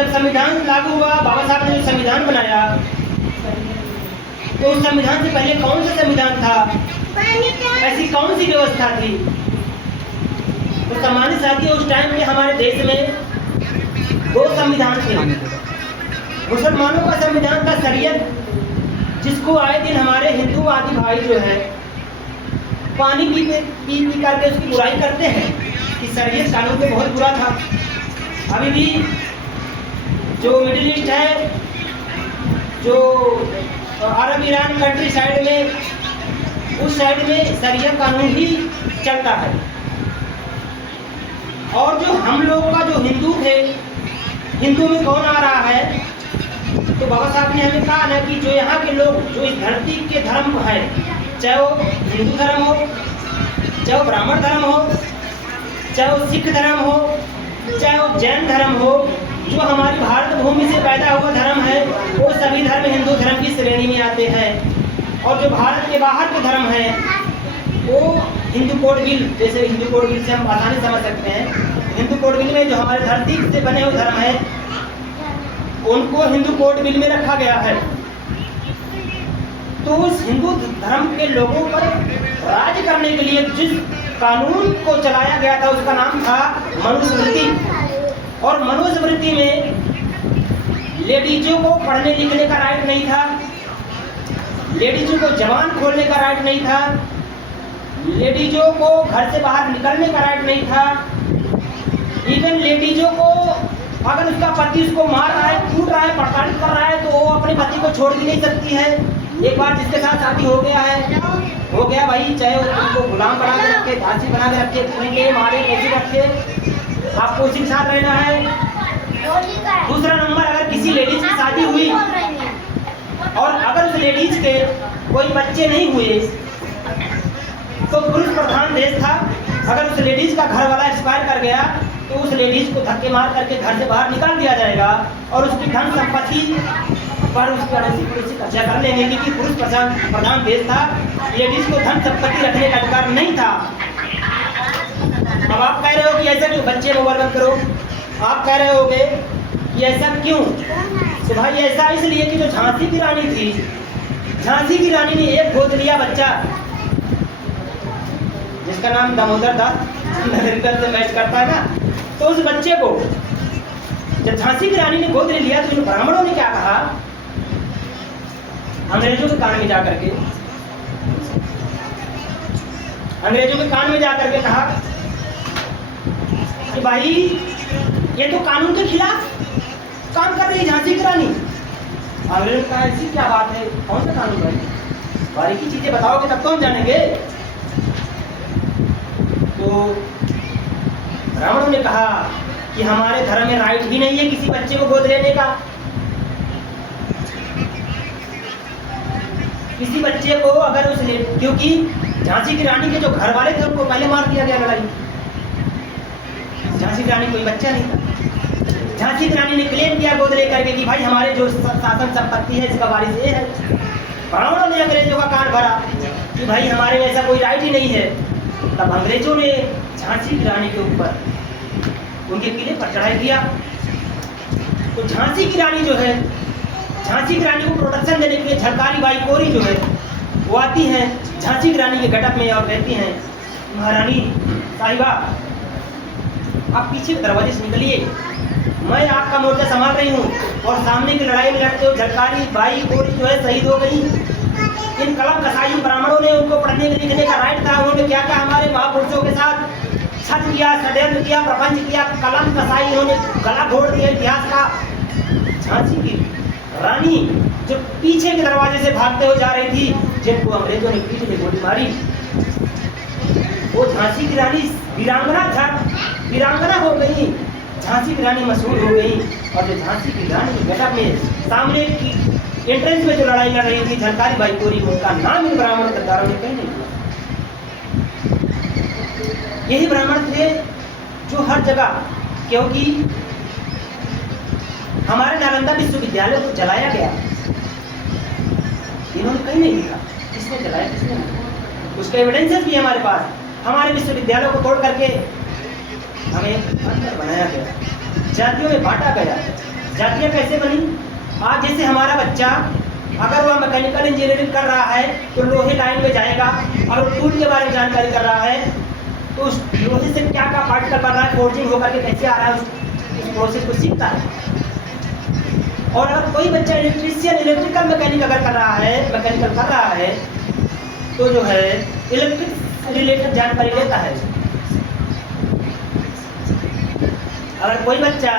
जब संविधान लागू हुआ, बाबा साहब ने जो संविधान बनाया, तो उस संविधान से पहले कौन सा संविधान था, ऐसी कौन सी व्यवस्था थी? तो सम्मानित साथियों, उस टाइम में हमारे देश में 2 संविधान थे। मुसलमानों का संविधान था शरीयत, जिसको आए दिन हमारे हिंदू आदि भाई जो है पानी पी करके उसकी बुराई करते हैं कि शरीयत कानून पे बहुत बुरा था। अभी भी जो मिडिल ईस्ट है, जो अरब ईरान कंट्री साइड में, उस साइड में शरीयत कानून ही चलता है। और जो हम लोग का जो हिंदू थे, हिंदू में कौन आ रहा है? तो बाबा साहब ने हमें कहा ना कि जो यहाँ के लोग जो इस धरती के धर्म है, चाहे वो हिंदू धर्म हो, चाहे वो ब्राह्मण धर्म हो, चाहे वो सिख धर्म हो, चाहे वो जैन धर्म हो, जो हमारी भारत भूमि से पैदा हुआ धर्म है, वो सभी धर्म हिंदू धर्म की श्रेणी में आते हैं। और जो भारत के बाहर के धर्म है, वो हिंदू कोड बिल, जैसे हिंदू कोड बिल से हम आसानी समझ सकते हैं, हिंदू कोड बिल में जो हमारे धरती से बने हुए धर्म है, उनको हिंदू कोड बिल में रखा गया है। तो उस हिंदू धर्म के लोगों पर राज करने के लिए जिस कानून को चलाया गया था, उसका नाम था मनुस्मृति। और मनुस्मृति में लेडीजों को पढ़ने लिखने का राइट नहीं था, लेडीजों को जबान खोलने का राइट नहीं था, लेडीजों को घर से बाहर निकलने का राइट नहीं था। इवन लेडीजों को अगर उसका पति उसको मार रहा है, कूट रहा है, प्रताड़ित कर रहा है, तो वो अपने पति को छोड़ भी नहीं सकती है। एक बार जिसके साथ शादी हो गया है, हो गया भाई, चाहे उनको गुलाम बना के रखे, दासी बना के रखे, पीटे मारे कैसे रखे, आपको उसी के साथ रहना है। दूसरा नंबर, अगर किसी लेडीज की शादी हुई और अगर उस लेडीज के कोई बच्चे नहीं हुए, तो पुरुष प्रधान देश था, अगर उस लेडीज का घर वाला एक्सपायर कर गया, तो उस लेडीज को धक्के मार करके घर से बाहर निकाल दिया जाएगा और उसकी धन संपत्ति पर उसकी अड़ोसी पड़ोसी कब्जा कर लेंगे, क्योंकि पुरुष प्रधान देश था, लेडीज को धन संपत्ति रखने का अधिकार नहीं था। अब आप कह रहे हो कि ऐसा क्यों? बच्चे मोबाइल बंद करो। आप कह रहे होगे कि ऐसा क्यों? तो भाई ऐसा इसलिए कि जो झांसी की रानी थी, झांसी की रानी ने एक गोद लिया बच्चा, जिसका नाम दामोदर था, नरेंद्र से मैच करता है ना, तो उस बच्चे को जब झांसी की रानी ने गोद ले लिया, तो ब्राह्मणों ने क्या कहा, अंग्रेजों के कान में जाकर के, अंग्रेजों के कान में जाकर के कहा कि भाई ये तो कानून के खिलाफ काम कर रही झांसी की रानी। अंग्रेजों ने कहा ऐसी क्या बात है, कौन सा कानून है, बारीकी चीजें बताओगे तब तो हम जानेंगे। तो ब्राह्मणों ने कहा कि हमारे धर्म में राइट ही नहीं है किसी बच्चे को गोद लेने का, किसी बच्चे को अगर उस क्योंकि झांसी की रानी के जो घर वाले थे उनको पहले मार दिया गया लड़ाई, झांसी की रानी कोई बच्चा नहीं था। झांसी की रानी ने क्लेम किया गोद लेकर के कि भाई हमारे जो शासन संपत्ति है इसका वारिस ये है। ब्राह्मणों ने अंग्रेजों का कान भरा कि भाई हमारे में ऐसा कोई राइट ही नहीं है। तब अंग्रेजों ने झांसी की रानी के ऊपर उनके किले पर चढ़ाई किया। तो झांसी की रानी जो है, झांसी की रानी को प्रोटेक्शन देने के लिए झलकारी बाई कोरी जो है वो आती हैं झांसी की रानी के गटअप में और कहती हैं, महारानी साहिबा आप पीछे के दरवाजे से निकलिए, मैं आपका मोर्चा संभाल रही हूँ और सामने की लड़ाई में लड़ते हो झलकारी बाई कोरी जो है शहीद हो गई। इन कलम कसाई ब्राह्मणों ने उनको पढ़ने लिखने का राइट था, उन्होंने क्या क्या हमारे महापुरुषों के साथ छत किया, षड्यंत्र किया, प्रपंच किया, कलम कसाई, उन्होंने गला घोड़ दिया इतिहास का। झांसी की रानी जो पीछे के दरवाजे से भागते हुए जा रही थी, जिनको अंग्रेजों ने पीठ में गोली मारी, वो झांसी की रानी वीरांगना हो गई, झांसी की रानी मशहूर हो गई। और जो झांसी की रानी के गटअप में सामने की एंट्रेंस में जो लड़ाई लड़ रही थी झलकारी बाई कोरी, उनका नाम इन ब्राह्मण गद्दारों ने कहीं नहीं दिया। यही ब्राह्मण थे जो हर जगह, क्योंकि हमारे नालंदा विश्वविद्यालय को जलाया गया, इन्होंने कहीं नहीं लिखा किसने जलाया किसने नहीं, उसके एविडेंसेस भी हमारे पास। हमारे विश्वविद्यालय को तोड़ करके हमें अंतर बनाया गया, जातियों में बांटा गया, जातियाँ कैसे बनी? आज जैसे हमारा बच्चा अगर वह मैकेनिकल इंजीनियरिंग कर रहा है तो लोहे लाइन में जाएगा, और वो टूल के बारे में जानकारी कर रहा है तो उस लोहे से क्या क्या पार्टिकल बन रहा है, फोर्जिंग होकर के कैसे आ रहा है, उस प्रोसेस को सीखता है। और अगर कोई बच्चा इलेक्ट्रीशियन इलेक्ट्रिकल मैकेनिक अगर कर रहा है, मैकेनिकल कर रहा है तो जो है इलेक्ट्रिक रिलेटेड जानकारी लेता है। अगर कोई बच्चा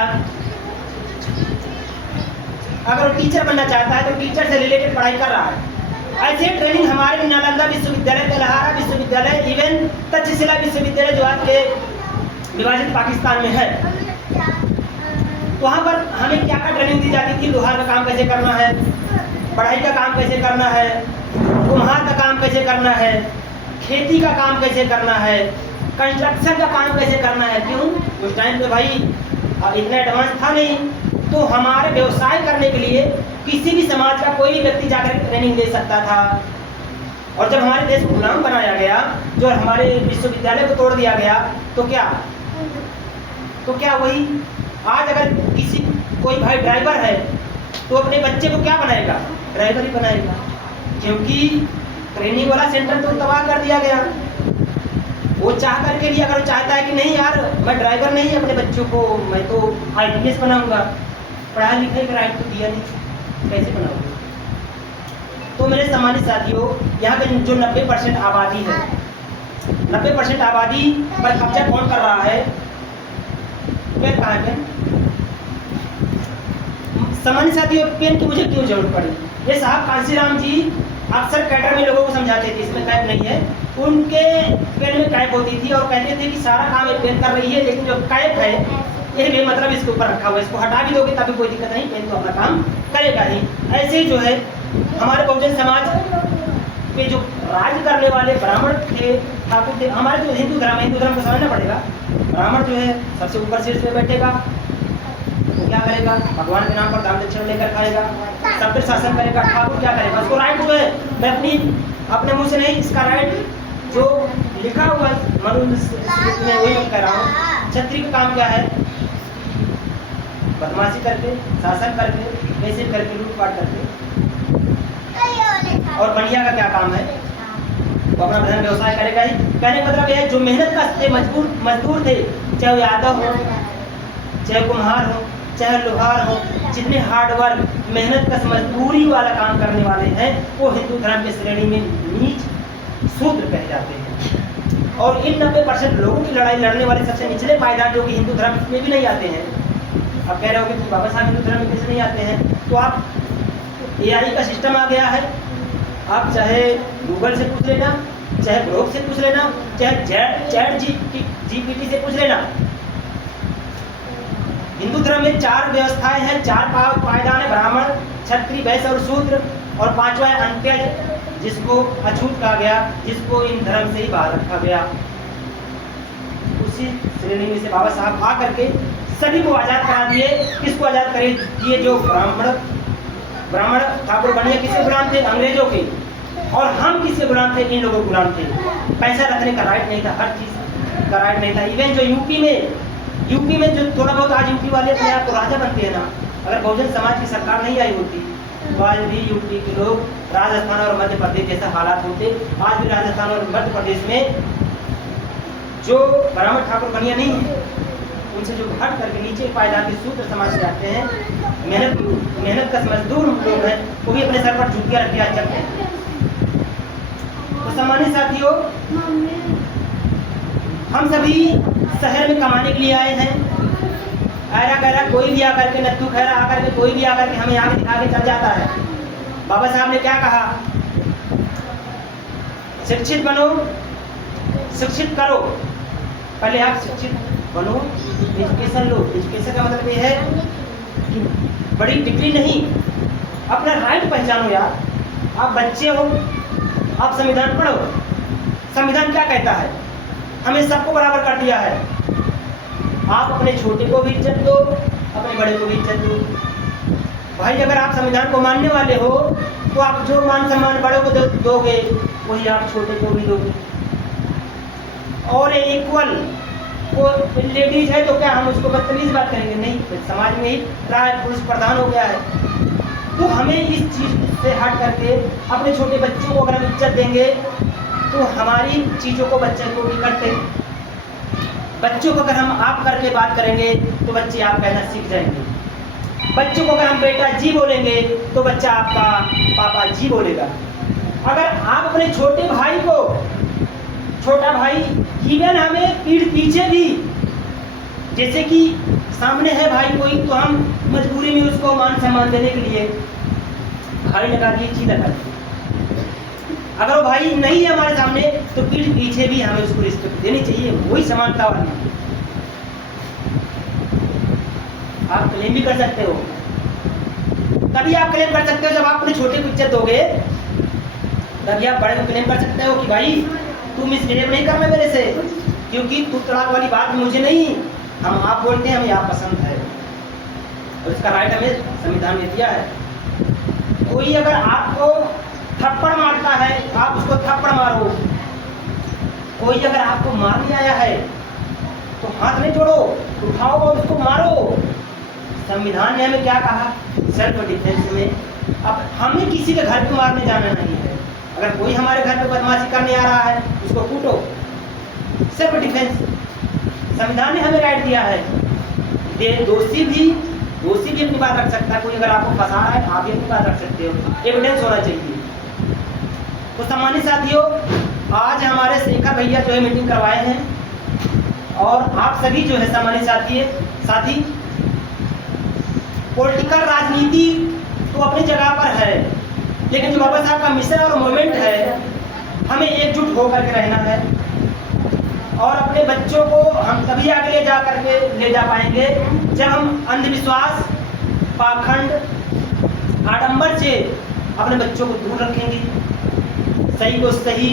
अगर वो टीचर बनना चाहता है तो टीचर से रिलेटेड पढ़ाई कर रहा है। ऐसे ट्रेनिंग हमारे नालंदा विश्वविद्यालय, तेलहारा विश्वविद्यालय, इवन तक्षशिला विश्वविद्यालय जो आज के विभाजित पाकिस्तान में है, वहाँ पर हमें क्या क्या ट्रेनिंग दी जाती थी? लोहार का काम कैसे करना है, पढ़ाई का काम कैसे करना है, कुम्हार का काम कैसे करना है, खेती का काम कैसे करना है, कंस्ट्रक्शन का काम कैसे करना है। क्यों? उस टाइम पे भाई इतना एडवांस था नहीं, तो हमारे व्यवसाय करने के लिए किसी भी समाज का कोई भी व्यक्ति जाकर ट्रेनिंग ले सकता था। और जब हमारे देश को गुलाम बनाया गया, जो हमारे विश्वविद्यालय को तोड़ दिया गया, तो क्या वही आज अगर कोई भाई ड्राइवर है तो अपने बच्चे को क्या बनाएगा? ड्राइवर ही बनाएगा, क्योंकि ट्रेनिंग वाला सेंटर तो तबाह कर दिया गया। वो चाह करके भी अगर चाहता है कि नहीं यार मैं ड्राइवर नहीं, अपने बच्चों को मैं तो IPS बनाऊंगा, पढ़ाई लिखाई का राइट तो दिया नहीं, कैसे बनाऊंगा? तो मेरे सम्मानित साथियों, यहाँ पे जो 90% आबादी है, 90% आबादी पर कब्जा कौन कर रहा है? पेन कहाँ है? सम्मानित साथियों, पेन की मुझे क्यों जरूरत पड़ी? ये साहब कांसीराम जी अक्सर कैटर में लोगों को समझाते थे, इसमें कैप नहीं है, उनके पेन में कैप होती थी और कहते थे कि सारा काम एक पेन कर रही है, लेकिन जो कैप है ये बेमतलब इसके ऊपर रखा हुआ है, इसको हटा भी दोगे तभी कोई दिक्कत नहीं, पेन तो अपना काम करेगा ही। ऐसे ही जो है हमारे बहुजन समाज पे जो राज करने वाले ब्राह्मण थे, ठाकुर थे, हमारे जो हिंदू धर्म को समझना पड़ेगा। ब्राह्मण जो है सबसे ऊपर शीर्ष पे बैठेगा, तो क्या करेगा? भगवान के नाम पर दान दक्षिणा लेकर खाएगा, सब पे शासन करेगा। ठाकुर क्या करेगा? उसको राइट जो है, मैं अपने मुंह से नहीं, इसका राइट जो लिखा हुआ मनुस्मृति में वही मैं कह रहा हूँ। क्षत्रिय का काम क्या है? बदमाशी करके, शासन करके, पैसे करके, लूटपाट करके। और बनिया का क्या काम है? वो अपना धन व्यवसाय करेगा ही। कहने का मतलब यह है जो मेहनत का मजदूर थे, चाहे वो यादव हो, चाहे कुम्हार हो, चाहे लोहार हो, जितने हार्डवर्क मेहनत का मजदूरी वाला काम करने वाले हैं, वो हिंदू धर्म की श्रेणी में नीच शूद्र कहे जाते हैं। और इन 90% लोगों की लड़ाई लड़ने वाले सबसे निचले पायदान जो कि हिंदू धर्म में भी नहीं आते हैं। अब कह रहे होगे कि बाबा साहब हिंदू धर्म में कैसे नहीं आते हैं? तो आप AI का सिस्टम आ गया है, आप चाहे गूगल से पूछ लेना, चाहे ग्रोक से पूछ लेना, चाहे चैट GPT से पूछ लेना। हिंदू धर्म में 4 व्यवस्थाएं हैं, 4 पायदान है, ब्राह्मण, क्षत्रिय, वैश्य और शूद्र, और 5वां है अंत्यज, जिसको अछूत कहा गया, जिसको इन धर्म से ही बाहर रखा गया। उसी श्रेणी में से बाबा साहब आ करके सभी को आज़ाद करा दिए। किसको आज़ाद करे दिए? जो ब्राह्मण ठाकुर बनिया किसके गुलाम थे? अंग्रेजों के। और हम किसके गुलाम थे? इन लोगों के गुलाम थे। पैसा रखने का राइट नहीं था, हर चीज़ का राइट नहीं था। इवन जो यूपी में जो थोड़ा बहुत आज यूपी वाले अपने आप को राजा बनते हैं ना, अगर बहुजन समाज की सरकार नहीं आई होती तो आज भी यूपी के लोग राजस्थान और मध्य प्रदेश जैसा हालात होते। आज भी राजस्थान और मध्य प्रदेश में जो ब्राह्मण ठाकुर बनिया नहीं है, उनसे जो हट करके नीचे पायदान के शूद्र समाज से आते हैं, मेहनत का मजदूर लोग हैं, वो भी अपने सर पर झुकिया रख के आज चलते हैं। तो सम्मानित साथियों, हम सभी शहर में कमाने के लिए आए हैं। ऐरा गैरा कोई भी आकर के, नत्थू खैरा आकर के, कोई भी आकर के हमें आगे दिखा के चल जाता है। बाबा साहब ने क्या कहा? शिक्षित बनो, शिक्षित करो। पहले आप शिक्षित बनो, एजुकेशन लो। एजुकेशन का मतलब ये है कि बड़ी डिग्री नहीं, अपना राइट पहचानो यार। आप बच्चे हो, आप संविधान पढ़ो। संविधान क्या कहता है? हमें सबको बराबर कर दिया है। आप अपने छोटे को भी इज्जत दो, अपने बड़े को भी इज्जत दो। भाई अगर आप संविधान को मानने वाले हो तो आप जो मान सम्मान बड़ों को दोगे, वही आप छोटे को भी दोगे। और इक्वल वो लेडीज है तो क्या हम उसको बदतमीज बात करेंगे? नहीं, समाज में ही राय पुरुष प्रधान हो गया है। तो हमें इस चीज़ से हट करके अपने छोटे बच्चों को अगर हम इज्जत देंगे तो हमारी चीज़ों को बच्चे को भी करते हैं। बच्चों को अगर हम आप करके बात करेंगे तो बच्चे आप कहना सीख जाएंगे। बच्चों को अगर हम बेटा जी बोलेंगे तो बच्चा आपका पापा जी बोलेगा। अगर आप अपने छोटे भाई को छोटा भाई इवन हमें पीठ पीछे भी, जैसे कि सामने है भाई कोई तो हम मजबूरी में उसको मान सम्मान देने के लिए भाई लगा दिए, जी लगा दिए। अगर वो भाई नहीं है हमारे सामने तो पीठ पीछे भी हमें उसको रिस्पेक्ट देनी चाहिए, वही समानता वाली। आप क्लेम भी कर सकते हो, तभी आप क्लेम कर सकते हो जब आप अपने छोटे को इज्जत दोगे, तभी आप बड़े को क्लेम कर सकते हो कि भाई तू मिसबिहेव नहीं करना मेरे से, क्योंकि तू तलाक वाली बात मुझे नहीं, हम आप बोलते हैं, हमें आप पसंद है और इसका राइट हमें संविधान ने दिया है। कोई अगर आपको थप्पड़ मारता है आप उसको थप्पड़ मारो, कोई अगर आपको मारने आया है तो हाथ नहीं जोड़ो, उठाओ और उसको मारो। संविधान ने हमें क्या कहा? सेल्फ डिफेंस में। अब हमें किसी के घर पे मारने जाना नहीं है। अगर कोई हमारे घर पे बदमाशी करने आ रहा है उसको कूटो, सेल्फ डिफेंस। संविधान ने हमें राइट दिया है। दोषी भी अपनी बात रख सकता है। कोई अगर आपको फंसा रहा है आप भी अपनी बात रख सकते हो, एविडेंस होना चाहिए। तो सम्मानित साथियों, आज हमारे शेखर भैया जो है मीटिंग करवाए हैं और आप सभी जो है सम्मानित साथी, पॉलिटिकल राजनीति तो अपनी जगह पर है, लेकिन जो बाबा साहब का मिशन और मूवमेंट है, हमें एकजुट होकर के रहना है और अपने बच्चों को हम तभी आगे ले जा पाएंगे जब हम अंधविश्वास, पाखंड, आडंबर से अपने बच्चों को दूर रखेंगे, सही को सही,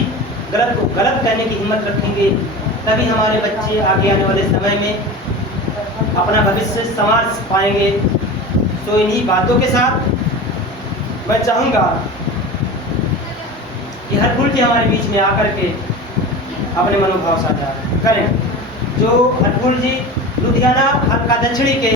गलत को गलत कहने की हिम्मत रखेंगे। तभी हमारे बच्चे आगे आने वाले समय में अपना भविष्य संवार पाएंगे। तो इन्हीं बातों के साथ मैं चाहूँगा कि हरकुल जी हमारे बीच में आकर के अपने मनोभाव साझा करें। जो हरकुल जी लुधियाना हल्का दक्षिणी के